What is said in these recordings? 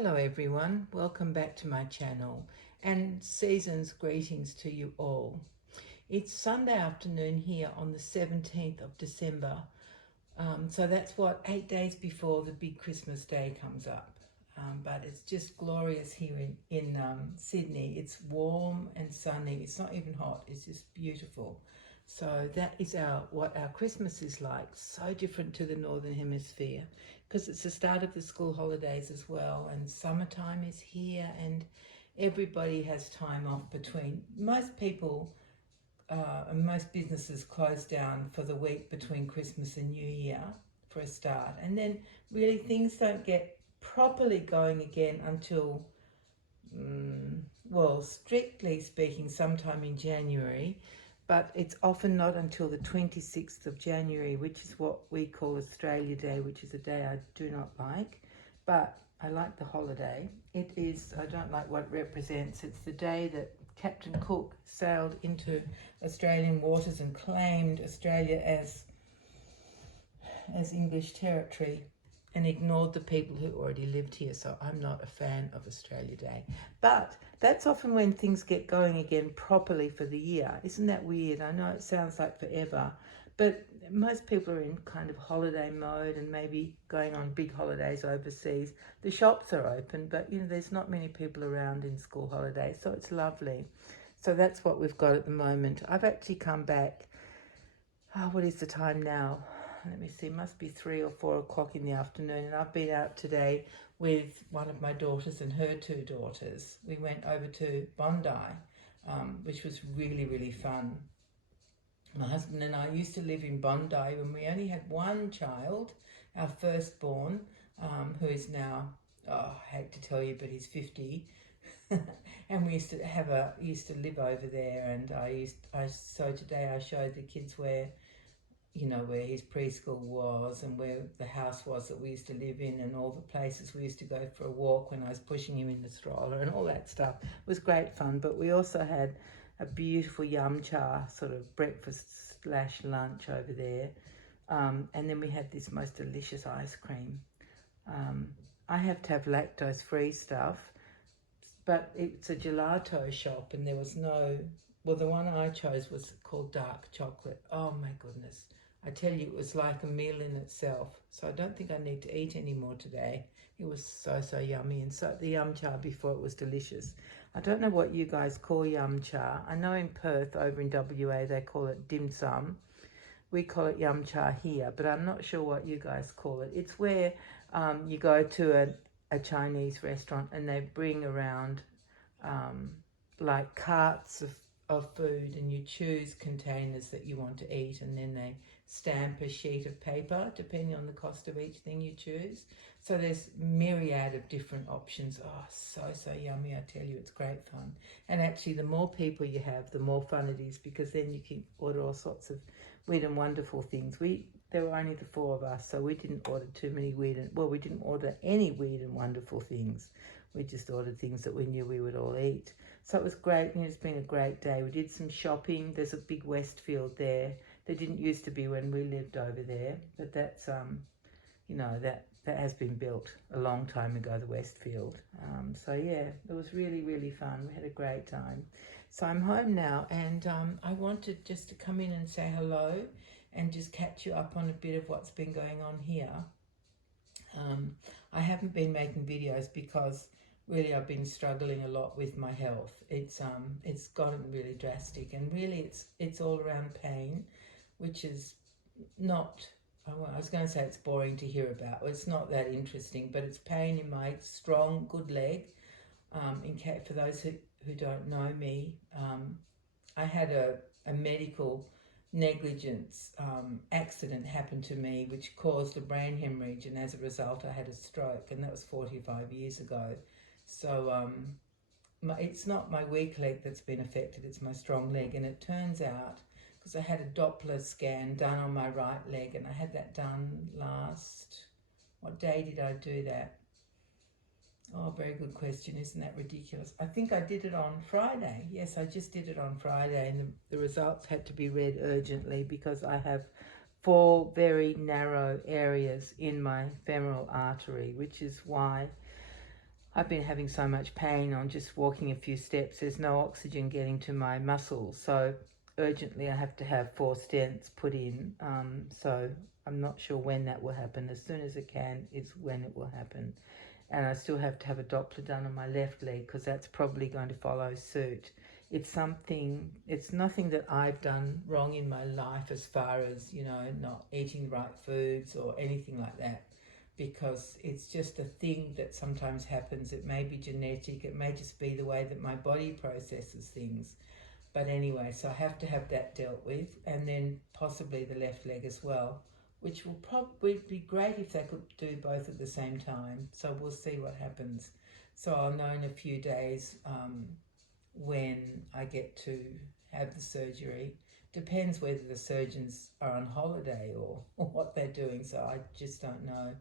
Hello everyone, welcome back to my channel and season's greetings to you all. It's Sunday afternoon here on the 17th of December, so that's 8 days before the big Christmas day comes up. But it's just glorious here in Sydney. It's warm and sunny, it's not even hot, it's just beautiful. So that is what our Christmas is like, so different to the Northern Hemisphere because it's the start of the school holidays as well, and summertime is here and everybody has time off between. Most people and most businesses close down for the week between Christmas and New Year for a start, and then really things don't get properly going again until well, strictly speaking, sometime in January, but it's often not until the 26th of January, which is what we call Australia Day, which is a day I do not like, but I like the holiday. It is, I don't like what it represents. It's the day that Captain Cook sailed into Australian waters and claimed Australia as English territory and ignored the people who already lived here. So I'm not a fan of Australia Day. But that's often when things get going again properly for the year. Isn't that weird? I know it sounds like forever, but most people are in kind of holiday mode and maybe going on big holidays overseas. The shops are open, but there's not many people around in school holidays, so it's lovely. So that's what we've got at the moment. I've actually come back, what is the time now? Let me see, must be 3 or 4 o'clock in the afternoon, and I've been out today with one of my daughters and her 2 daughters. We went over to Bondi, which was really, really fun. My husband and I used to live in Bondi when we only had one child, our firstborn, who is now, I hate to tell you, but he's 50. And we used to live over there, and so today I showed the kids where his preschool was and where the house was that we used to live in, and all the places we used to go for a walk when I was pushing him in the stroller and all that stuff. It was great fun. But we also had a beautiful yum cha sort of breakfast/lunch over there, and then we had this most delicious ice cream. I have to have lactose-free stuff, but it's a gelato shop, and there was no, well, the one I chose was called dark chocolate. Oh my goodness, I tell you, it was like a meal in itself. So I don't think I need to eat any more today. It was so yummy, and so the yum cha before it was delicious. I don't know what you guys call yum cha. I know in Perth over in WA they call it dim sum. We call it yum cha here, but I'm not sure what you guys call it. It's where you go to a Chinese restaurant and they bring around like carts of food, and you choose containers that you want to eat, and then they stamp a sheet of paper depending on the cost of each thing you choose. So there's myriad of different options. Oh, so yummy, I tell you, it's great fun. And actually the more people you have, the more fun it is, because then you can order all sorts of weird and wonderful things. There were only the 4 of us, so we didn't order too many we didn't order any weird and wonderful things. We just ordered things that we knew we would all eat. So it was great, and it's been a great day. We did some shopping. There's a big Westfield there. There didn't used to be when we lived over there, but that's, that has been built a long time ago, the Westfield. So yeah, it was really, really fun. We had a great time. So I'm home now, and I wanted just to come in and say hello and just catch you up on a bit of what's been going on here. I haven't been making videos because really I've been struggling a lot with my health. It's gotten really drastic, and really it's all around pain, which is not, I was going to say it's boring to hear about. Well, it's not that interesting, but it's pain in my strong, good leg. For those who don't know me, I had a medical negligence accident happened to me, which caused a brain hemorrhage, and as a result I had a stroke, and that was 45 years ago. So it's not my weak leg that's been affected, it's my strong leg. And it turns out, because I had a Doppler scan done on my right leg, and I had that done what day did I do that? Oh, very good question. Isn't that ridiculous? I think I did it on Friday. Yes, I just did it on Friday, and the results had to be read urgently because I have 4 very narrow areas in my femoral artery, which is why I've been having so much pain on just walking a few steps. There's no oxygen getting to my muscles, so urgently I have to have 4 stents put in. So I'm not sure when that will happen. As soon as it can is when it will happen. And I still have to have a Doppler done on my left leg because that's probably going to follow suit. It's nothing that I've done wrong in my life as far as, you know, not eating the right foods or anything like that, because it's just a thing that sometimes happens. It may be genetic, it may just be the way that my body processes things. But anyway, so I have to have that dealt with, and then possibly the left leg as well, which will probably be great if they could do both at the same time. So we'll see what happens. So I'll know in a few days when I get to have the surgery. Depends whether the surgeons are on holiday or what they're doing, so I just don't know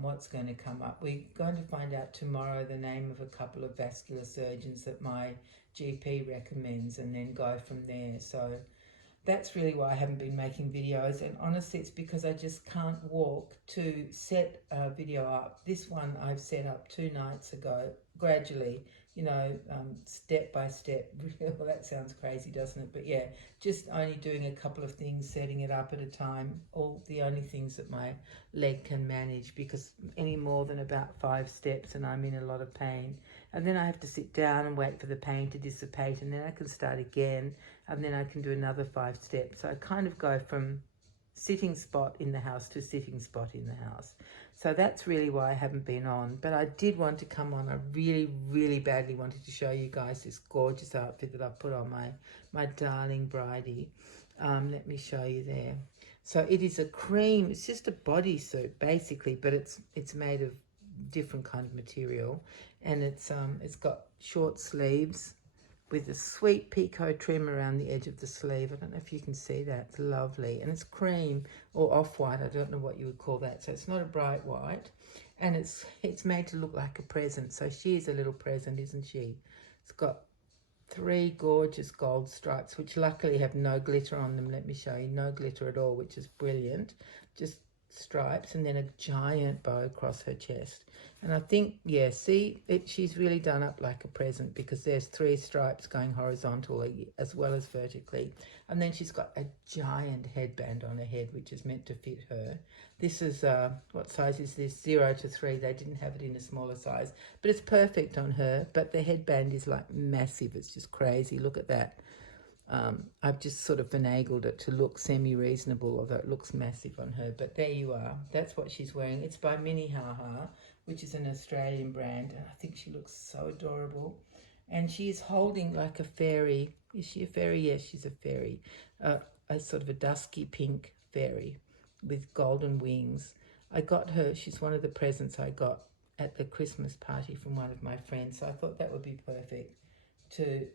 what's going to come up. We're going to find out tomorrow the name of a couple of vascular surgeons that my GP recommends, and then go from there. So that's really why I haven't been making videos, and honestly it's because I just can't walk to set a video up. This one I've set up 2 nights ago, gradually, you know, step by step. Well, that sounds crazy, doesn't it? But yeah, just only doing a couple of things, setting it up at a time, all the only things that my leg can manage, because any more than about 5 steps and I'm in a lot of pain. And then I have to sit down and wait for the pain to dissipate, and then I can start again, and then I can do another 5 steps. So I kind of go from sitting spot in the house to sitting spot in the house. So that's really why I haven't been on. But I did want to come on. I really, really badly wanted to show you guys this gorgeous outfit that I put on my darling Bridie. Let me show you there. So it is a cream. It's just a bodysuit basically, but it's made of different kind of material, and it's got short sleeves with a sweet picot trim around the edge of the sleeve. I don't know if you can see that. It's lovely. And it's cream or off-white. I don't know what you would call that. So it's not a bright white. And it's made to look like a present. So she is a little present, isn't she? It's got 3 gorgeous gold stripes, which luckily have no glitter on them. Let me show you. No glitter at all, which is brilliant. Just stripes, and then a giant bow across her chest. And I think, yeah, see, she's really done up like a present, because there's 3 stripes going horizontally as well as vertically. And then she's got a giant headband on her head, which is meant to fit her. This is, what size is this? 0 to 3. They didn't have it in a smaller size, but it's perfect on her. But the headband is like massive. It's just crazy. Look at that. I've just sort of finagled it to look semi-reasonable, although it looks massive on her. But there you are. That's what she's wearing. It's by Minnehaha, which is an Australian brand, and I think she looks so adorable. And she is holding like a fairy. Is she a fairy? Yes, she's a fairy. A sort of a dusky pink fairy with golden wings. I got her, she's one of the presents I got at the Christmas party from one of my friends, so I thought that would be perfect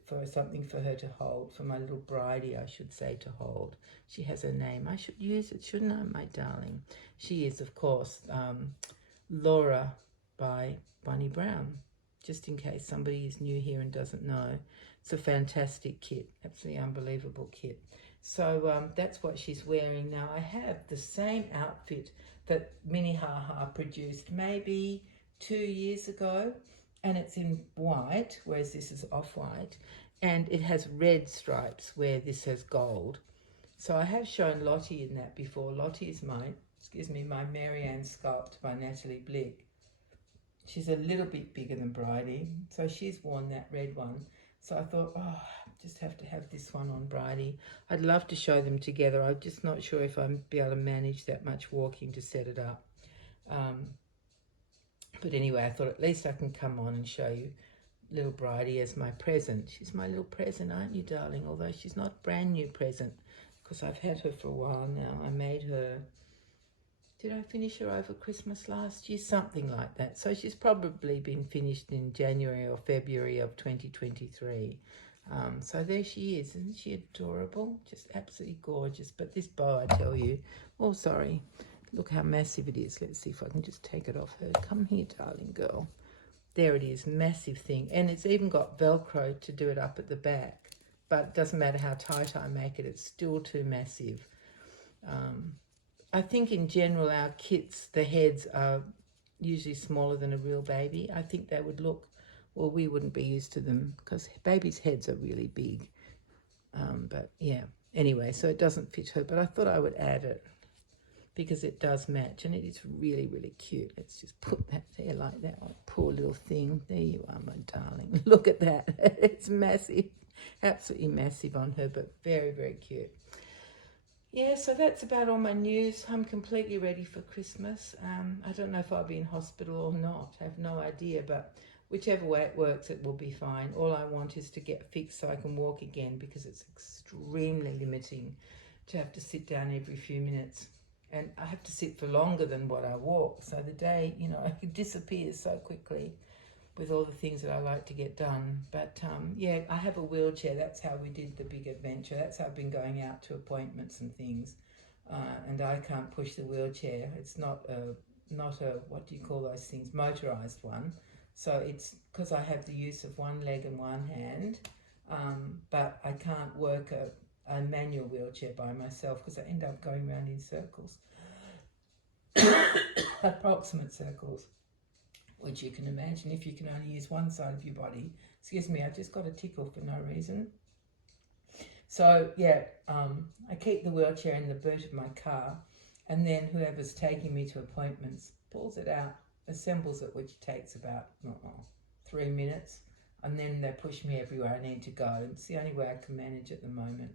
for something for her to hold, for my little Bridie, I should say, to hold. She has her name. I should use it, shouldn't I, my darling? She is, of course, Laura by Bonnie Brown, just in case somebody is new here and doesn't know. It's a fantastic kit, absolutely unbelievable kit. So that's what she's wearing. Now, I have the same outfit that Minnehaha produced maybe 2 years ago, and it's in white, whereas this is off-white, and it has red stripes where this has gold. So I have shown Lottie in that before. Lottie is my Marianne sculpt by Natalie Blick. She's a little bit bigger than Bridie, so she's worn that red one. So I thought, oh, I just have to have this one on Bridie. I'd love to show them together. I'm just not sure if I'll be able to manage that much walking to set it up. But anyway, I thought at least I can come on and show you little Bridie as my present. She's my little present, aren't you, darling? Although she's not a brand new present, because I've had her for a while now. I made her, did I finish her over Christmas last year? Something like that. So she's probably been finished in January or February of 2023. So there she is. Isn't she adorable? Just absolutely gorgeous. But this bow, I tell you, oh, sorry. Look how massive it is. Let's see if I can just take it off her. Come here, darling girl. There it is, massive thing. And it's even got Velcro to do it up at the back. But it doesn't matter how tight I make it, it's still too massive. I think in general our kits, the heads are usually smaller than a real baby. I think they would look, well, we wouldn't be used to them because babies' heads are really big. But yeah, anyway, so it doesn't fit her, but I thought I would add it because it does match and it is really, really cute. Let's just put that there like that. Oh, poor little thing. There you are, my darling. Look at that. It's massive. Absolutely massive on her, but very, very cute. Yeah, so that's about all my news. I'm completely ready for Christmas. I don't know if I'll be in hospital or not. I have no idea, but whichever way it works, it will be fine. All I want is to get fixed so I can walk again because it's extremely limiting to have to sit down every few minutes. And I have to sit for longer than what I walk. So the day, it disappears so quickly with all the things that I like to get done. But yeah, I have a wheelchair. That's how we did the big adventure. That's how I've been going out to appointments and things. And I can't push the wheelchair. It's not a, what do you call those things, motorized one. So it's because I have the use of one leg and one hand, but I can't work a manual wheelchair by myself because I end up going around in circles, approximate circles, which you can imagine if you can only use one side of your body. Excuse me, I just got a tickle for no reason. So yeah, I keep the wheelchair in the boot of my car, and then whoever's taking me to appointments pulls it out, assembles it, which takes about 3 minutes, and then they push me everywhere I need to go. It's the only way I can manage at the moment.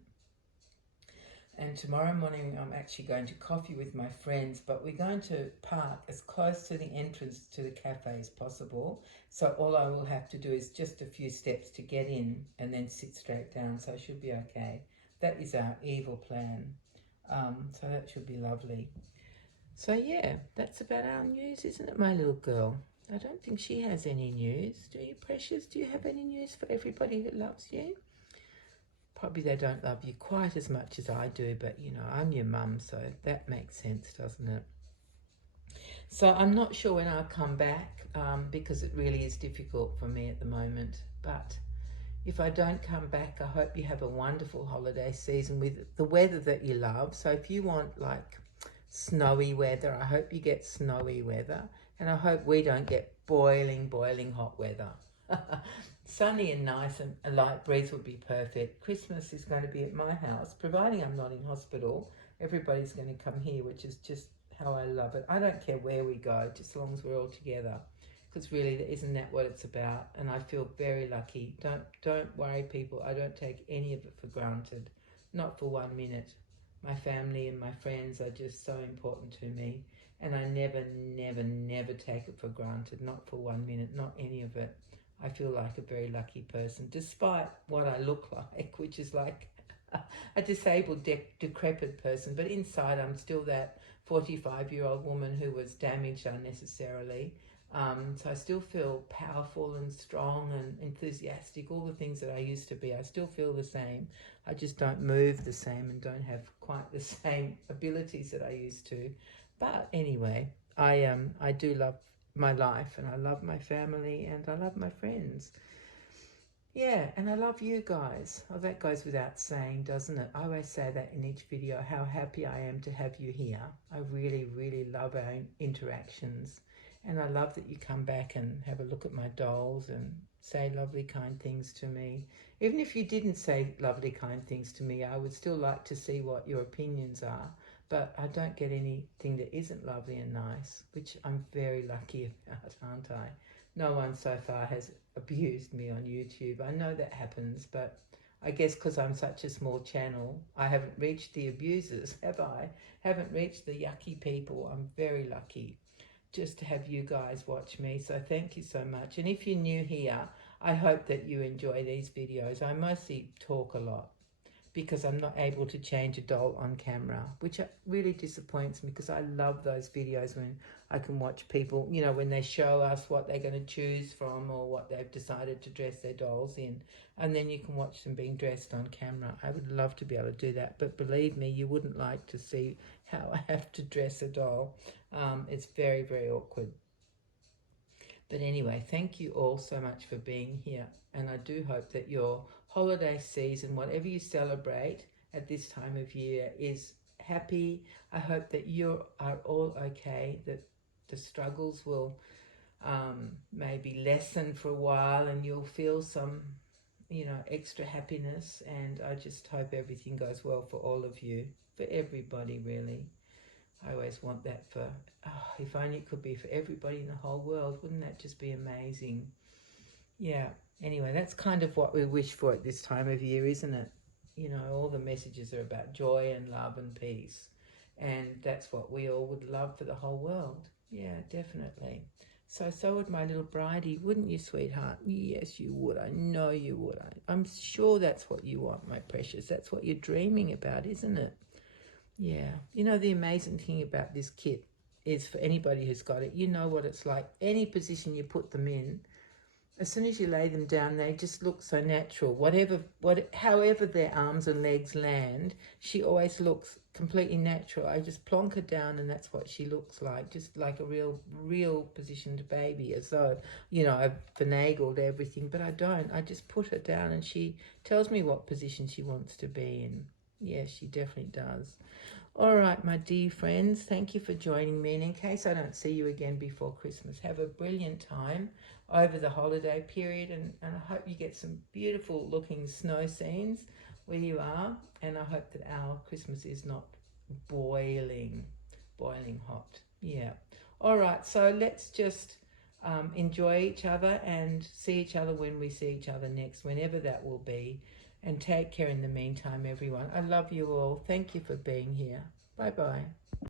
And tomorrow morning I'm actually going to coffee with my friends, but we're going to park as close to the entrance to the cafe as possible. So all I will have to do is just a few steps to get in and then sit straight down, so I should be okay. That is our evil plan. So that should be lovely. So yeah, that's about our news, isn't it, my little girl? I don't think she has any news. Do you, Precious? Do you have any news for everybody that loves you? Probably they don't love you quite as much as I do, but I'm your mum, so that makes sense, doesn't it? So I'm not sure when I'll come back because it really is difficult for me at the moment. But if I don't come back, I hope you have a wonderful holiday season with the weather that you love. So if you want like snowy weather, I hope you get snowy weather. And I hope we don't get boiling, boiling hot weather. Sunny and nice and a light breeze would be perfect. Christmas is going to be at my house, providing I'm not in hospital. Everybody's going to come here, which is just how I love it. I don't care where we go, just as long as we're all together, because really, isn't that what it's about? And I feel very lucky. Don't worry, people. I don't take any of it for granted, not for 1 minute. My family and my friends are just so important to me, and I never, never, never take it for granted, not for 1 minute, not any of it. I feel like a very lucky person, despite what I look like, which is like a disabled, decrepit person. But inside, I'm still that 45-year-old woman who was damaged unnecessarily. So I still feel powerful and strong and enthusiastic, all the things that I used to be. I still feel the same. I just don't move the same and don't have quite the same abilities that I used to. But anyway, I do love my life, and I love my family, and I love my friends. Yeah, and I love you guys. Oh, that goes without saying, doesn't it? I always say that in each video, how happy I am to have you here. I really, really love our interactions. And I love that you come back and have a look at my dolls and say lovely, kind things to me. Even if you didn't say lovely, kind things to me, I would still like to see what your opinions are. But I don't get anything that isn't lovely and nice, which I'm very lucky about, aren't I? No one so far has abused me on YouTube. I know that happens, but I guess because I'm such a small channel, I haven't reached the abusers, have I? Haven't reached the yucky people. I'm very lucky just to have you guys watch me. So thank you so much. And if you're new here, I hope that you enjoy these videos. I mostly talk a lot because I'm not able to change a doll on camera, which really disappoints me because I love those videos when I can watch people, when they show us what they're going to choose from or what they've decided to dress their dolls in, and then you can watch them being dressed on camera. I would love to be able to do that, but believe me, you wouldn't like to see how I have to dress a doll. It's very, very awkward. But anyway, thank you all so much for being here. And I do hope that your holiday season, whatever you celebrate at this time of year, is happy. I hope that you are all okay, that the struggles will maybe lessen for a while, and you'll feel some, you know, extra happiness. And I just hope everything goes well for all of you, for everybody, really. I always want that for, if only it could be for everybody in the whole world. Wouldn't that just be amazing? Yeah. Anyway, that's kind of what we wish for at this time of year, isn't it? You know, all the messages are about joy and love and peace. And that's what we all would love for the whole world. Yeah, definitely. So would my little Bridie, wouldn't you, sweetheart? Yes, you would. I know you would. I'm sure that's what you want, my precious. That's what you're dreaming about, isn't it? Yeah. You know, the amazing thing about this kit is, for anybody who's got it, you know what it's like. Any position you put them in, as soon as you lay them down, they just look so natural. However their arms and legs land, she always looks completely natural. I just plonk her down and that's what she looks like, just like a real positioned baby, as though, you know, I've finagled everything, but I don't. I just put her down and she tells me what position she wants to be in. Yeah, she definitely does. All right, my dear friends, thank you for joining me. And in case I don't see you again before Christmas, have a brilliant time over the holiday period. And I hope you get some beautiful looking snow scenes where you are. And I hope that our Christmas is not boiling hot. Yeah. All right, so let's just enjoy each other and see each other when we see each other next, whenever that will be. And take care in the meantime, everyone. I love you all. Thank you for being here. Bye-bye.